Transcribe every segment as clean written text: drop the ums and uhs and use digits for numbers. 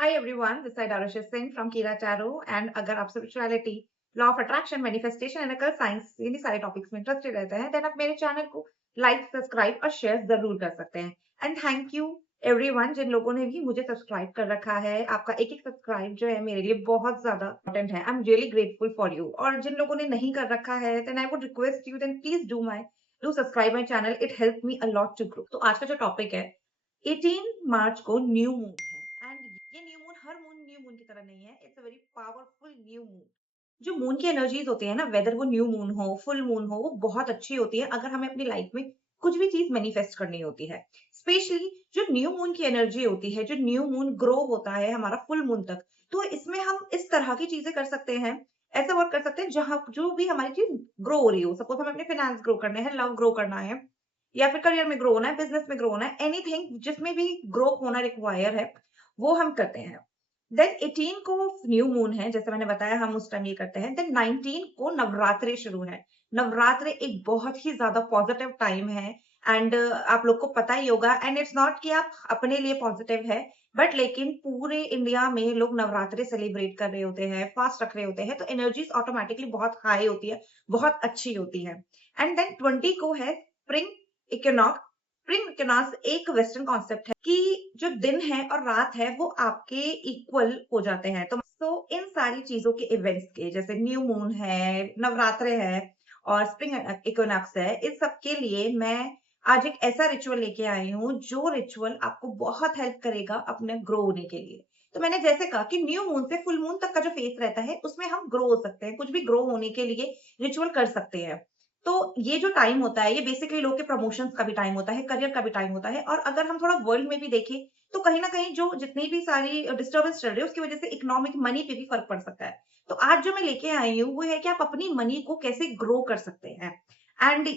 Hi everyone, this side Aarushi Singh from Kira Tarot. And अगर आप spirituality, law of attraction, manifestation and occult science इन्हीं सारे topics में interested रहते हैं, देन आप मेरे चैनल को लाइक, सब्सक्राइब और शेयर जरूर कर सकते हैं। एंड थैंक यू एवरीवन जिन लोगों ने भी मुझे सब्सक्राइब कर रखा है। आपका एक एक सब्सक्राइब जो है मेरे लिए बहुत ज्यादा इंपॉर्टेंट है। I am really grateful for you. और जिन लोगों ने नहीं कर रखा है, then I would request you, then please do subscribe my channel. It help me a lot to grow. तो आज का जो टॉपिक है, 18 मार्च को न्यू मून है। एंड ये न्यू मून हर मून न्यू मून की तरह नहीं है। It's a very powerful new moon. जो मून की एनर्जीज होती है ना, वेदर वो न्यू मून हो, फुल मून हो, वो बहुत अच्छी होती है अगर हमें अपनी लाइफ में कुछ भी चीज मैनिफेस्ट करनी होती है। स्पेशली जो न्यू मून की एनर्जी होती है, जो न्यू मून ग्रो होता है हमारा फुल मून तक, तो इसमें हम इस तरह की चीजें कर सकते हैं। ऐसा वर्क कर सकते हैं जहां जो भी हमारी चीज ग्रो हो रही हो। सपोज हमें अपने फाइनेंस ग्रो करने हैं, लव ग्रो करना है, या फिर करियर में ग्रो होना है, बिजनेस में ग्रो होना है, एनीथिंग जिसमें भी ग्रो होना रिक्वायर है, वो हम करते हैं। देन 18 को न्यू मून है, जैसे मैंने बताया, हम उस टाइम ये करते हैं। देन 19 को नवरात्रि शुरू है। नवरात्रि एक बहुत ही ज्यादा पॉजिटिव टाइम है। एंड आप लोग को पता ही होगा, एंड इट्स नॉट कि आप अपने लिए पॉजिटिव है, बट लेकिन पूरे इंडिया में लोग नवरात्रि सेलिब्रेट कर रहे होते हैं, फास्ट रख रहे होते हैं, तो एनर्जीज ऑटोमेटिकली बहुत हाई होती है, बहुत अच्छी होती है। एंड देन 20 को है स्प्रिंग इक्विनॉक्स। स्प्रिंग इक्विनॉक्स एक वेस्टर्न कॉन्सेप्ट है कि जो दिन है और रात है वो आपके इक्वल हो जाते हैं। तो इन सारी चीजों के इवेंट्स के, जैसे न्यू मून है, नवरात्रे है और स्प्रिंग इक्विनॉक्स है, इस सब के लिए मैं आज एक ऐसा रिचुअल लेके आई हूँ जो रिचुअल आपको बहुत हेल्प करेगा अपने ग्रो होने के लिए। तो मैंने जैसे कहा कि न्यू मून से फुल मून तक का जो फेस रहता है, उसमें हम ग्रो हो सकते हैं, कुछ भी ग्रो होने के लिए रिचुअल कर सकते हैं। तो ये जो टाइम होता है, ये बेसिकली लोग के प्रमोशंस का भी टाइम होता है, करियर का भी टाइम होता है। और अगर हम थोड़ा वर्ल्ड में भी देखें, तो कहीं ना कहीं जो जितनी भी सारी डिस्टर्बेंस चल रही है, उसकी वजह से इकोनॉमिक मनी पे भी फर्क पड़ सकता है। तो आज जो मैं लेके आई हूँ वो है कि आप अपनी मनी को कैसे ग्रो कर सकते हैं। एंड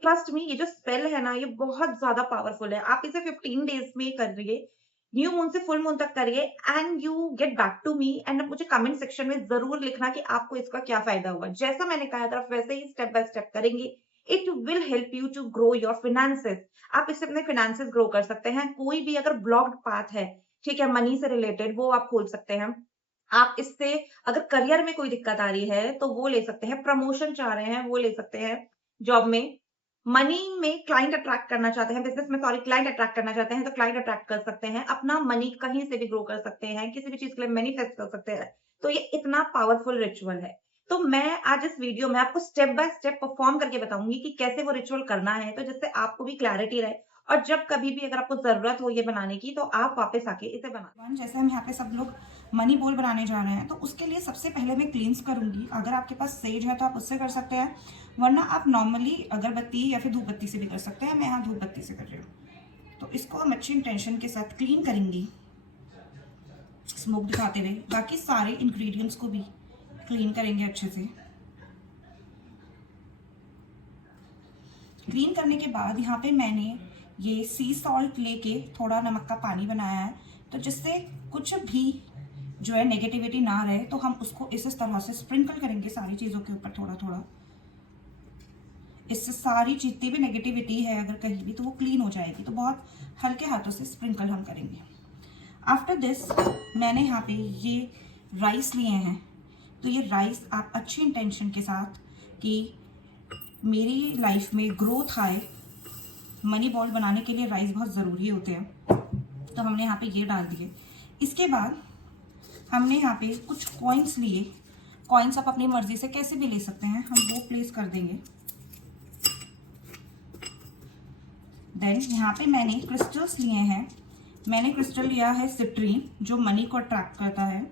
ट्रस्ट मी, ये जो स्पेल है ना, ये बहुत ज्यादा पावरफुल है। आप इसे 15 डेज में करिए, न्यू मून से फुल मून तक करिए, and you get back to me. And मुझे कमेंट सेक्शन में जरूर लिखना कि आपको इसका क्या फायदा हुआ। जैसा मैंने कहा था, आप वैसे ही स्टेप बाय स्टेप करेंगे, it will help you to grow your finances. आप इससे अपने फिनेंसेस ग्रो कर सकते हैं। कोई भी अगर ब्लॉक्ड पाथ है, ठीक है, मनी से रिलेटेड, वो आप खोल सकते हैं। आप इससे अगर करियर में कोई दिक्कत आ रही है तो वो ले सकते हैं। प्रमोशन चाह रहे हैं, वो ले सकते हैं। जॉब में, मनी में क्लाइंट अट्रैक्ट करना चाहते हैं, बिजनेस में सॉरी, क्लाइंट अट्रैक्ट करना चाहते हैं, तो क्लाइंट अट्रैक्ट कर सकते हैं। अपना मनी कहीं से भी ग्रो कर सकते हैं, किसी भी चीज के लिए मैनिफेस्ट कर सकते हैं। तो ये इतना पावरफुल रिचुअल है। तो मैं आज इस वीडियो में आपको स्टेप बाय स्टेप परफॉर्म करके बताऊंगी कि कैसे वो रिचुअल करना है, तो जिससे आपको भी क्लैरिटी रहे, और जब कभी भी अगर आपको जरूरत हो ये बनाने की, तो आप वापस आके इसे बना। जैसे हम यहाँ पे सब लोग मनी बॉल बनाने जा रहे हैं, तो उसके लिए सबसे पहले मैं क्लींस करूंगी। अगर आपके पास सेज है तो आप उससे कर सकते हैं, वरना आप नॉर्मली अगरबत्ती या फिर धूप बत्ती से भी कर सकते हैं। मैं यहाँ धूप बत्ती से कर रही हूँ। तो इसको हम अच्छी इंटेंशन के साथ क्लीन करेंगी, स्मोक दिखाते हुए। बाकी सारे इंग्रेडिएंट्स को भी क्लीन करेंगे अच्छे से। क्लीन करने के बाद यहाँ पे मैंने ये सी सॉल्ट लेके थोड़ा नमक का पानी बनाया है, तो जिससे कुछ भी जो है नेगेटिविटी ना रहे, तो हम उसको इस तरह से स्प्रिंकल करेंगे सारी चीज़ों के ऊपर थोड़ा थोड़ा। इससे सारी जितनी भी नेगेटिविटी है अगर कहीं भी, तो वो क्लीन हो जाएगी। तो बहुत हल्के हाथों से स्प्रिंकल हम करेंगे। आफ्टर दिस मैंने यहाँ पे ये राइस लिए हैं। तो ये राइस आप अच्छी इंटेंशन के साथ कि मेरी लाइफ में ग्रोथ आए, मनी बॉल बनाने के लिए राइस बहुत ज़रूरी होते हैं, तो हमने यहाँ पे ये डाल दिए। इसके बाद हमने यहाँ पे कुछ कॉइन्स लिए। कॉइन्स आप अपनी मर्जी से कैसे भी ले सकते हैं, हम वो प्लेस कर देंगे। देन यहाँ पे मैंने क्रिस्टल्स लिए हैं। मैंने क्रिस्टल लिया है सिट्रीन, जो मनी को अट्रैक्ट करता है,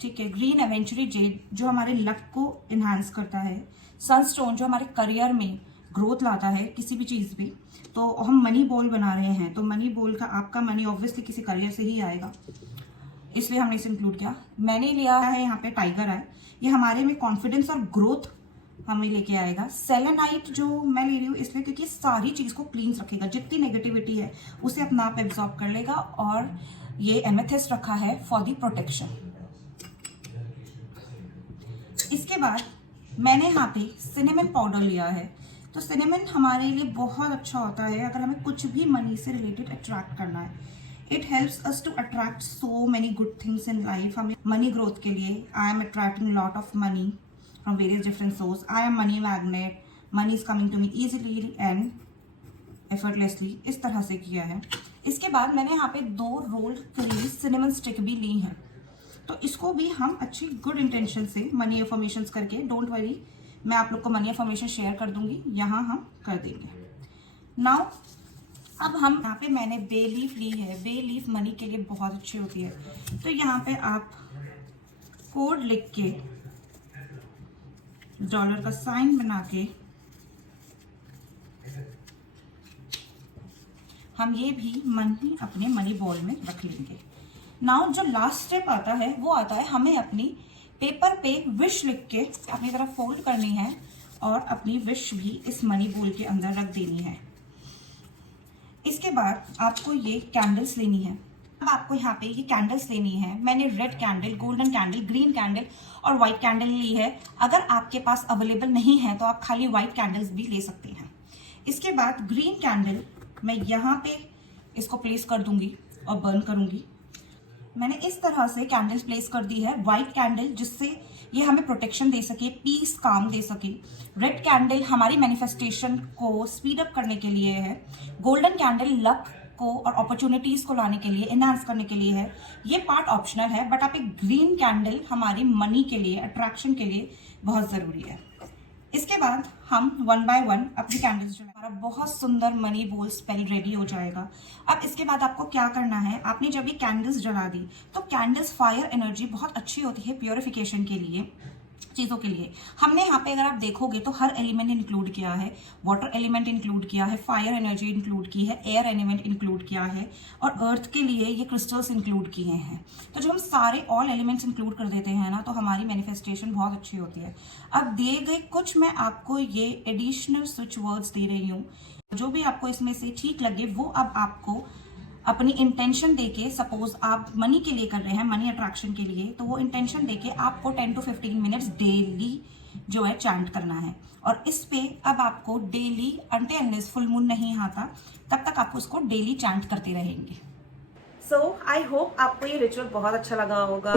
ठीक है। ग्रीन एवेंचुरी जेड, जो हमारे लक को इन्हांस करता है। सनस्टोन, जो हमारे करियर में ग्रोथ लाता है किसी भी चीज़ पे। तो हम मनी बॉल बना रहे हैं, तो मनी बॉल का आपका मनी ऑब्वियसली किसी करियर से ही आएगा, इसलिए हमने इसे इंक्लूड किया। मैंने लिया है यहाँ पे टाइगर आई। ये हमारे में कॉन्फिडेंस और ग्रोथ हमें लेके आएगा। सेलेनाइट जो मैं ले रही हूँ इसलिए क्योंकि सारी चीज़ को क्लीन रखेगा, जितनी नेगेटिविटी है उसे अपना आप एब्जॉर्ब कर लेगा। और ये एमेथिस्ट रखा है फॉर दी प्रोटेक्शन। इसके बाद मैंने यहाँ पे सिनेमन पाउडर लिया है। तो सिनेमन हमारे लिए बहुत अच्छा होता है अगर हमें कुछ भी मनी से रिलेटेड अट्रैक्ट करना है। It helps us to attract so many good things in life. हमें मनी ग्रोथ के लिए I am attracting lot of money from various different source. I am money magnet, money is coming to me easily and effortlessly, इस तरह से किया है। इसके बाद मैंने यहाँ पे 2 रोल फ्री सिनेमन स्टिक भी ली हैं, तो इसको भी हम अच्छी गुड इंटेंशन से मनी अफर्मेशंस करके, डोंट वरी मैं आप लोग को मनी अफर्मेशन शेयर कर दूंगी, यहाँ हम कर देंगे। नाउ अब हम यहाँ पे मैंने बे लीफ ली है। बे लीफ मनी के लिए बहुत अच्छी होती है, तो यहाँ पे आप कोड लिख के डॉलर का साइन बना के हम ये भी मनी अपने मनी बॉल में रख लेंगे। नाउ जो लास्ट स्टेप आता है वो आता है हमें अपनी पेपर पे विश लिख के अपनी तरफ फोल्ड करनी है और अपनी विश भी इस मनी बॉल के अंदर रख देनी है। इसके बाद आपको ये कैंडल्स लेनी है। अब आपको यहाँ पे ये कैंडल्स लेनी है। मैंने red candle, golden candle, green candle और व्हाइट कैंडल ली है। अगर आपके पास अवेलेबल नहीं है तो आप खाली व्हाइट कैंडल्स भी ले सकते हैं। इसके बाद ग्रीन कैंडल मैं यहाँ पे इसको प्लेस कर दूंगी और बर्न करूंगी। मैंने इस तरह से कैंडल्स प्लेस कर दी है। व्हाइट कैंडल जिससे ये हमें प्रोटेक्शन दे सके, पीस काम दे सके। रेड कैंडल हमारी मैनिफेस्टेशन को स्पीड अप करने के लिए है। गोल्डन कैंडल लक को और अपॉर्चुनिटीज को लाने के लिए, एनहांस करने के लिए है। ये पार्ट ऑप्शनल है, बट आप एक ग्रीन कैंडल हमारी मनी के लिए, अट्रैक्शन के लिए बहुत जरूरी है। इसके बाद हम 1 बाय 1 अपनी कैंडल्स जो हमारा बहुत सुंदर मनी बॉल स्पेल रेडी हो जाएगा। अब इसके बाद आपको क्या करना है, आपने जब ये कैंडल्स जला दी तो कैंडल्स फायर एनर्जी बहुत अच्छी होती है प्योरिफिकेशन के लिए, चीज़ों के लिए। हमने यहाँ पे अगर आप देखोगे तो हर एलिमेंट इंक्लूड किया है। वाटर एलिमेंट इंक्लूड किया है, फायर एनर्जी इंक्लूड की है, एयर एलिमेंट इंक्लूड किया है और अर्थ के लिए ये क्रिस्टल्स इंक्लूड किए हैं। तो जब हम सारे ऑल एलिमेंट्स इंक्लूड कर देते हैं ना तो हमारी मैनिफेस्टेशन बहुत अच्छी होती है। अब दिए गए कुछ मैं आपको ये एडिशनल स्विच वर्ड्स दे रही हूँ, जो भी आपको इसमें से ठीक लगे वो अब आपको अपनी इंटेंशन देके, सपोज आप मनी के लिए कर रहे हैं, मनी अट्रैक्शन के लिए, तो वो इंटेंशन देके आपको 10 to 15 मिनट्स डेली जो है चैंट करना है। और इस पे अब आपको daily until unless full moon नहीं आता तब तक आपको उसको डेली चैंट करते रहेंगे। सो आई होप आपको ये रिचुअल बहुत अच्छा लगा होगा।